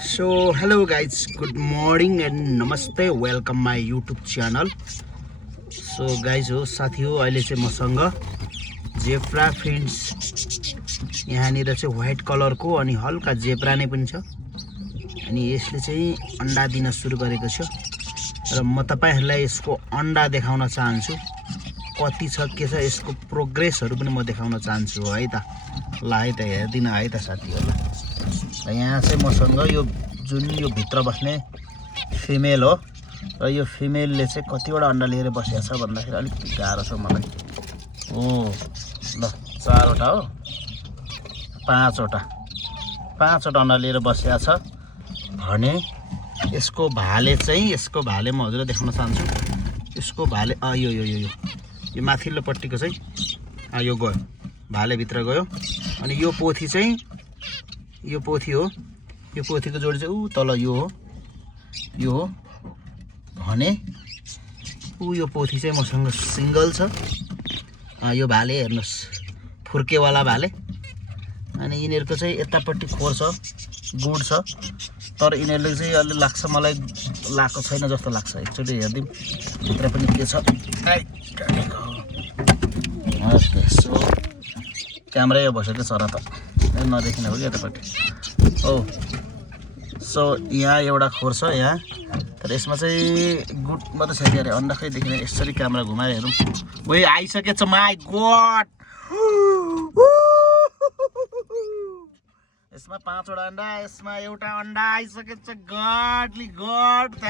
So hello guys, good morning and namaste, welcome my YouTube channel. So guys हो साथी हो अहिले चाहिँ मसँग जेब्रा फिन्स यहाँनिर चाहिँ व्हाइट कलरको अनि हल्का जेब्रा नै पनि छ अनि यसले चाहिँ अन्डा दिन सुरु गरेको छ र म तपाईहरुलाई यसको अन्डा देखाउन चाहन्छु कति छ के छ यसको प्रोग्रेसहरु पनि म देखाउन चाहन्छु है त ल है त हेर्दिन है त साथीहरु यहाँ चाहिँ मसँग यो जुन यो भित्र बस्ने फिमेल हो र यो फिमेलले चाहिँ कतिवटा अन्डा लिएर बसेको छ भन्दाखेरि अलिक गाह्रो छ मलाई ओ ल 4 वटा हो 5 वटा अन्डा लिएर बसेको छ भने यसको भाले म हजुरलाई देखाउन चाहन्छु यसको भाले यो माथिल्लो पट्टीको चाहिँ यो गयो भाले भित्र गयो अनि यो पोथी चाहिँ यो पोथी हो यो पोथीको जोडी चाहिँ उ तल यो हो भने यो पोथी चाहिँ मसँग सिंगल छ यो भाले हेर्नुस् फुर्केवाला भाले अनि यिनीहरुको चाहिँ यतापट्टि खोर छ गुड छ तर यिनीहरुले चाहिँ अलि लाग्छ मलाई लाको छैन जस्तो लाग्छ एक्चुअली हेर्दिम भित्र पनि के छ ओके सो क्यामेरा यो बसेको छ र त नदेखिन हो यतापट्टि ओ सो यहाँ एउटा खोर छ यहाँ तर यसमा चाहिँ गुड मात्र छ अरे अन्डा खै देखिन यसरी क्यामेरा घुमाएर हेरौँ ओइ आइसकेछ माय गॉड यसमा 5 वटा अन्डा यसमा एउटा अन्डा आइसकेछ गॉडली गॉड